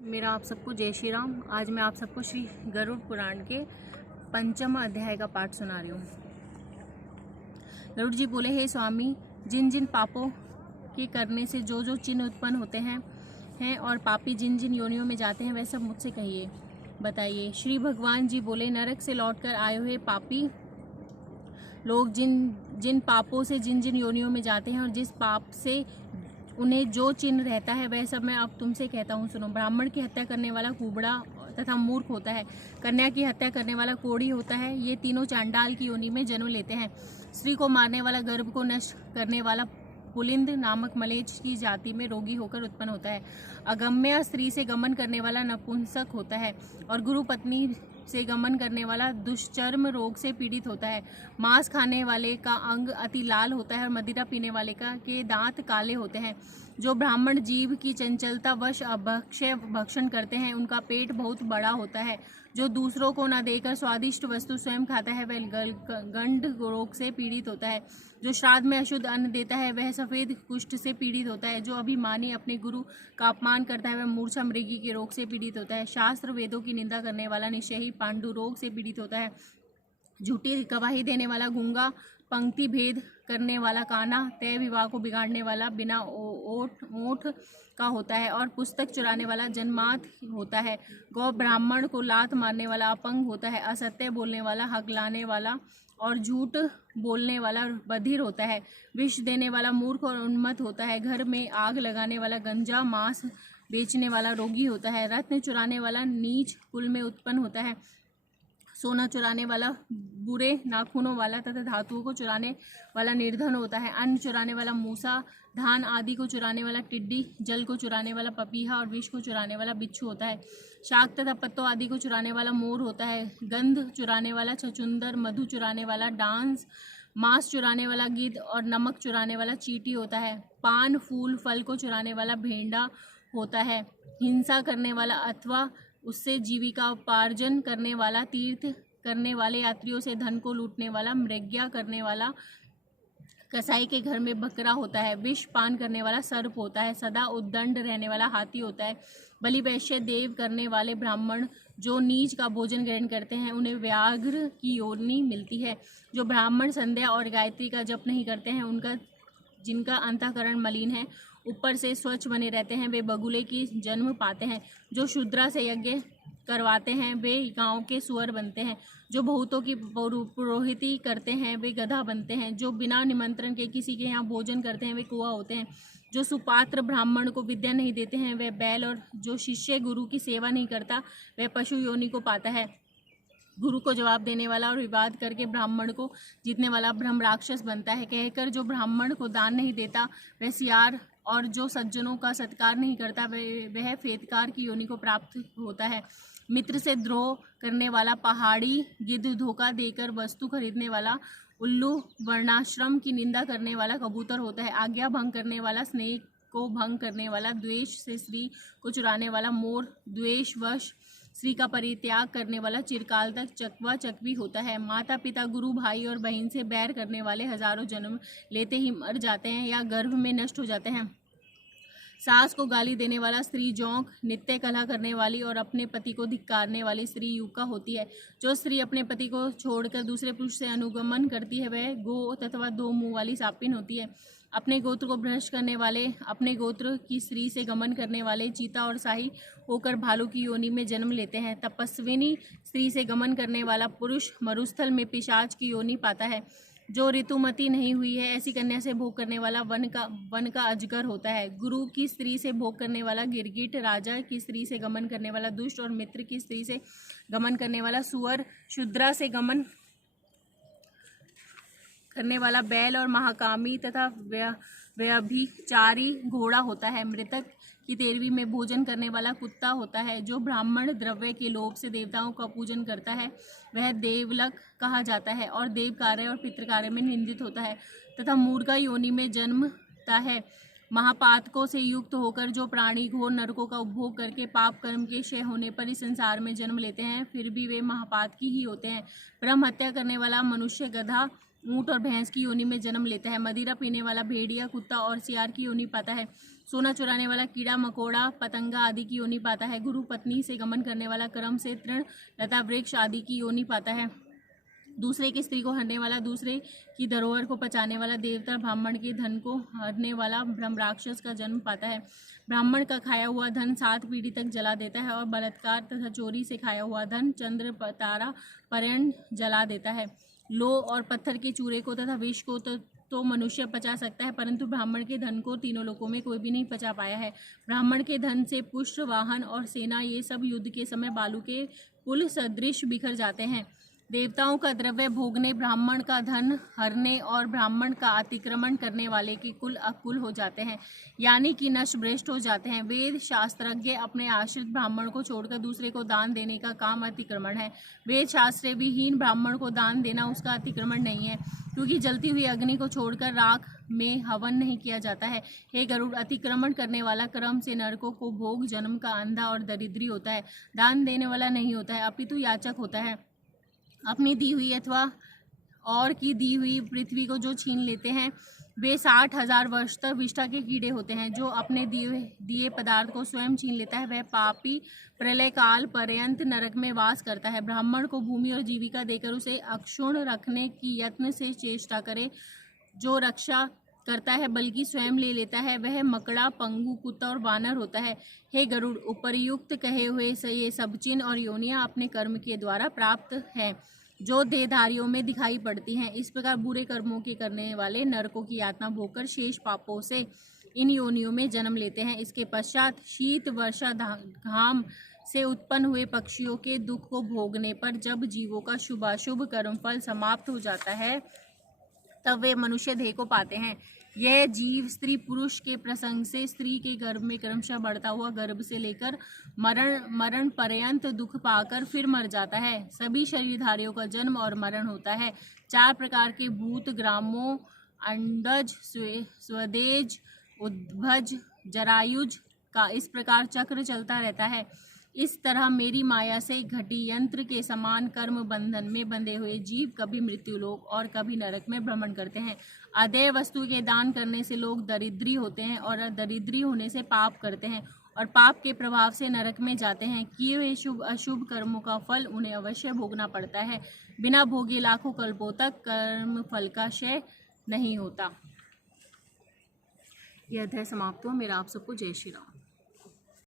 मेरा आप सबको जय श्री राम। आज मैं आप सबको श्री गरुड़ पुराण के 5वें अध्याय का पाठ सुना रही हूँ। गरुड़ जी बोले, हे स्वामी, जिन जिन पापों के करने से जो जो चिन्ह उत्पन्न होते हैं और पापी जिन जिन योनियों में जाते हैं वह सब मुझसे कहिए, बताइए। श्री भगवान जी बोले, नरक से लौटकर आए हुए पापी लोग जिन जिन पापों से जिन जिन योनियों में जाते हैं और जिस पाप से उन्हें जो चिन्ह रहता है वह सब मैं अब तुमसे कहता हूँ, सुनो। ब्राह्मण की हत्या करने वाला कुबड़ा तथा मूर्ख होता है। कन्या की हत्या करने वाला कोढ़ी होता है। ये तीनों चांडाल की योनि में जन्म लेते हैं। स्त्री को मारने वाला, गर्भ को नष्ट करने वाला पुलिंद नामक मलेच्छ की जाति में रोगी होकर उत्पन्न होता है। अगम्य स्त्री से गमन करने वाला नपुंसक होता है और गुरु पत्नी से गमन करने वाला दुष्चर्म रोग से पीड़ित होता है। मांस खाने वाले का अंग अति लाल होता है और मदिरा पीने वाले के दांत काले होते हैं। जो ब्राह्मण जीव की चंचलता वश अभक्ष्य भक्षण करते हैं उनका पेट बहुत बड़ा होता है। जो दूसरों को न देकर स्वादिष्ट वस्तु स्वयं खाता है वह गंड रोग से पीड़ित होता है। जो श्राद्ध में अशुद्ध अन्न देता है वह सफेद कुष्ठ से पीड़ित होता है। जो अभिमानी अपने गुरु का अपमान करता है वह मूर्छा मृगी के रोग से पीड़ित होता है। शास्त्र वेदों की निंदा करने वाला निश्चयी पांडु रोग से पीड़ित होता है। झूठी गवाही देने वाला गूंगा, पंक्ति भेद करने वाला काना, तय विवाह को बिगाड़ने वाला बिना ओठ का होता है और पुस्तक चुराने वाला जन्मात होता है। गौ ब्राह्मण को लात मारने वाला अपंग होता है। असत्य बोलने वाला, हकलाने वाला और झूठ बोलने वाला बधिर होता है। विष देने वाला मूर्ख और उन्मत्त होता है। घर में आग लगाने वाला गंजा, मांस बेचने वाला रोगी होता है। रत्न चुराने वाला नीच कुल में उत्पन्न होता है। सोना चुराने वाला बुरे नाखूनों वाला तथा धातुओं को चुराने वाला निर्धन होता है। अन्न चुराने वाला मूसा, धान आदि को चुराने वाला टिड्डी, जल को चुराने वाला पपीहा और विष को चुराने वाला बिच्छू होता है। शाक तथा पत्तों आदि को चुराने वाला मोर होता है। गंध चुराने वाला छछुंदर, मधु चुराने वाला डांस, मांस चुराने वाला गिद्ध और नमक चुराने वाला चींटी होता है। पान, फूल, फल को चुराने वाला भेंड़ा होता है। हिंसा करने वाला अथवा उससे जीविका उपार्जन करने वाला, तीर्थ करने वाले यात्रियों से धन को लूटने वाला, मृग्या करने वाला, कसाई के घर में बकरा होता है। विष पान करने वाला सर्प होता है। सदा उद्दंड रहने वाला हाथी होता है। बलि वैश्य देव करने वाले ब्राह्मण जो नीच का भोजन ग्रहण करते हैं उन्हें व्याघ्र की योनि मिलती है। जो ब्राह्मण संध्या और गायत्री का जप नहीं करते हैं जिनका अंतःकरण मलिन है, ऊपर से स्वच्छ बने रहते हैं, वे बगुले की जन्म पाते हैं। जो शूद्रा से यज्ञ करवाते हैं वे गांव के सुअर बनते हैं। जो बहुतों की पुरोहिती करते हैं वे गधा बनते हैं। जो बिना निमंत्रण के किसी के यहाँ भोजन करते हैं वे कुआ होते हैं। जो सुपात्र ब्राह्मण को विद्या नहीं देते हैं वह बैल, और जो शिष्य गुरु की सेवा नहीं करता वह पशु योनि को पाता है। गुरु को जवाब देने वाला और विवाद करके ब्राह्मण को जीतने वाला ब्रह्म राक्षस बनता है। कहकर जो ब्राह्मण को दान नहीं देता वह सियार, और जो सज्जनों का सत्कार नहीं करता वह फेतकार की योनि को प्राप्त होता है। मित्र से द्रोह करने वाला पहाड़ी, गिद्ध, धोखा देकर वस्तु खरीदने वाला उल्लू, वर्णाश्रम की निंदा करने वाला कबूतर होता है। आज्ञा भंग करने वाला, स्नेह को भंग करने वाला, द्वेष से स्त्री को चुराने वाला मोर, द्वेषवश स्त्री का परित्याग करने वाला चिरकाल तक चकवा चकवी होता है। माता पिता, गुरु, भाई और बहन से बैर करने वाले हजारों जन्म लेते ही मर जाते हैं या गर्भ में नष्ट हो जाते हैं। सास को गाली देने वाला स्त्री जोंक, नित्य कलह करने वाली और अपने पति को धिक्कारने वाली स्त्री युका होती है। जो स्त्री अपने पति को छोड़कर दूसरे पुरुष से अनुगमन करती है वह गो तथा दो मुंह वाली सापिन होती है। अपने गोत्र को भ्रष्ट करने वाले, अपने गोत्र की स्त्री से गमन करने वाले चीता और शाही होकर भालू की योनि में जन्म लेते हैं। तपस्विनी स्त्री से गमन करने वाला पुरुष मरुस्थल में पिशाच की योनि पाता है। जो ऋतुमती नहीं हुई है ऐसी कन्या से भोग करने वाला वन का अजगर होता है। गुरु की स्त्री से भोग करने वाला गिरगिट, राजा की स्त्री से गमन करने वाला दुष्ट और मित्र की स्त्री से गमन करने वाला सुअर, शूद्रा से गमन करने वाला बैल और महाकामी तथा व्यभिचारी घोड़ा होता है। मृतक की तेरहवीं में भोजन करने वाला कुत्ता होता है। जो ब्राह्मण द्रव्य के लोभ से देवताओं का पूजन करता है वह देवलक कहा जाता है और देव कार्य और पितृ कार्य में निंदित होता है तथा मूर्खा योनि में जन्मता है। महापातकों से युक्त होकर जो प्राणी घोर नरकों का उपभोग करके पाप कर्म के क्षय होने पर इस संसार में जन्म लेते हैं फिर भी वे महापातकी ही होते हैं। ब्रह्म हत्या करने वाला मनुष्य गधा, ऊंट और भैंस की योनि में जन्म लेता है। मदिरा पीने वाला भेड़िया, कुत्ता और सियार की योनि पाता है। सोना चुराने वाला कीड़ा मकोड़ा, पतंगा आदि की योनि पाता है। गुरु पत्नी से गमन करने वाला क्रम से तृण, लता, वृक्ष आदि की योनि पाता है। दूसरे की स्त्री को हरने वाला, दूसरे की धरोहर को पचाने वाला, देवता ब्राह्मण के धन को हरने वाला ब्रह्म राक्षस का जन्म पाता है। ब्राह्मण का खाया हुआ धन 7 पीढ़ी तक जला देता है और बलात्कार तथा चोरी से खाया हुआ धन चंद्र तारा पर्यंत जला देता है। लो और पत्थर के चूरे को तथा विष को तो मनुष्य पचा सकता है, परंतु ब्राह्मण के धन को तीनों लोकों में कोई भी नहीं पचा पाया है। ब्राह्मण के धन से पुष्प, वाहन और सेना ये सब युद्ध के समय बालू के पुल सदृश बिखर जाते हैं। देवताओं का द्रव्य भोगने, ब्राह्मण का धन हरने और ब्राह्मण का अतिक्रमण करने वाले के कुल अकुल हो जाते हैं, यानी कि नष्ट भ्रष्ट हो जाते हैं। वेद शास्त्रज्ञ अपने आश्रित ब्राह्मण को छोड़कर दूसरे को दान देने का काम अतिक्रमण है। वेद शास्त्र विहीन ब्राह्मण को दान देना उसका अतिक्रमण नहीं है, क्योंकि जलती हुई अग्नि को छोड़कर राख में हवन नहीं किया जाता है। हे गरुड़, अतिक्रमण करने वाला क्रम से नरकों को भोग जन्म का अंधा और दरिद्री होता है। दान देने वाला नहीं होता है, अपितु याचक होता है। अपनी दी हुई अथवा और की दी हुई पृथ्वी को जो छीन लेते हैं वे 60,000 वर्ष तक विष्ठा के कीड़े होते हैं। जो अपने दिए पदार्थ को स्वयं छीन लेता है वह पापी प्रलय काल पर्यंत नरक में वास करता है। ब्राह्मण को भूमि और जीविका देकर उसे अक्षुण्ण रखने की यत्न से चेष्टा करे, जो रक्षा करता है बल्कि स्वयं ले लेता है, वह मकड़ा, पंगु, कुत्ता और वानर होता है। हे गरुड़, उपर्युक्त कहे हुए ये सब चिन्ह और योनियां अपने कर्म के द्वारा प्राप्त हैं, जो देहधारियों में दिखाई पड़ती हैं। इस प्रकार बुरे कर्मों के करने वाले नरकों की यातना भोगकर शेष पापों से इन योनियों में जन्म लेते हैं। इसके पश्चात शीत, वर्षा, घाम से उत्पन्न हुए पक्षियों के दुख को भोगने पर जब जीवों का शुभाशुभ कर्मफल समाप्त हो जाता है तब वे मनुष्य देह को पाते हैं। यह जीव स्त्री पुरुष के प्रसंग से स्त्री के गर्भ में क्रमशः बढ़ता हुआ गर्भ से लेकर मरण पर्यंत दुख पाकर फिर मर जाता है। सभी शरीरधारियों का जन्म और मरण होता है। 4 प्रकार के भूत, ग्रामों, अंडज, स्वदेज, उद्भज, जरायुज का इस प्रकार चक्र चलता रहता है। इस तरह मेरी माया से घटी यंत्र के समान कर्म बंधन में बंधे हुए जीव कभी मृत्युलोक और कभी नरक में भ्रमण करते हैं। अदेय वस्तु के दान करने से लोग दरिद्री होते हैं और दरिद्री होने से पाप करते हैं और पाप के प्रभाव से नरक में जाते हैं। किए हुए शुभ अशुभ कर्मों का फल उन्हें अवश्य भोगना पड़ता है। बिना भोगे लाखों कल्पों तक कर्म फल का क्षय नहीं होता। यह अध्याय समाप्त हुआ। मेरा आप सबको जय श्री राम।